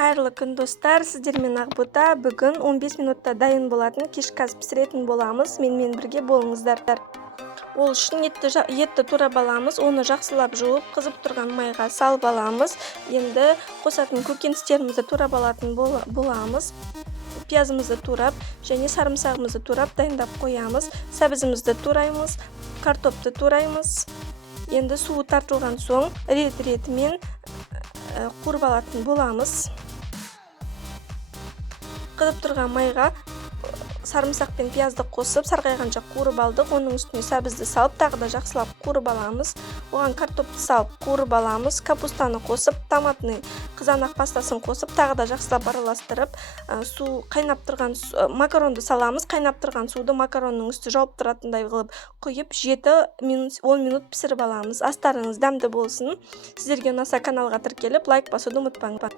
Қайырлы күн достар, сіздермен Ақбота. Бүгін 15 минутта дайын болатын кешкі ас пісіретін боламыз. Менімен бірге болыңыздар. Ол үшін етті турап аламыз, оны жақсылап жуып, қызып тұрған майға салып аламыз. Енді қосатын көкөністерімізді турап алатын боламыз. Пиязымызды турап және сарымсағымызды турап дайындап қоямыз. Сәбізімізді тураймыз, картопты тураймыз. Енді суы тартылған соң рет-ретімен қуырып алатын боламыз. Қызып тұрған майға сарымсақ пен пиязды қосып, сарғайғанша қуырып алдық. Оның үстіне сәбізді салып, тағы да жақсылап қуырып аламыз. Оған картопты салып қуырып аламыз. Капустаны қосып, томатный қызанақ пастасын қосып, тағы да жақсылап араластырып, макаронды саламыз. Қайнап тұрған суды макаронның үсті жауып тұратындай қылып құйып, 7-10 минут пісіріп аламыз. Астарыңыз дәмді болсын. Сіздерге ұнаса каналға тіркеліп, лайк басуды ұмытпаңыз.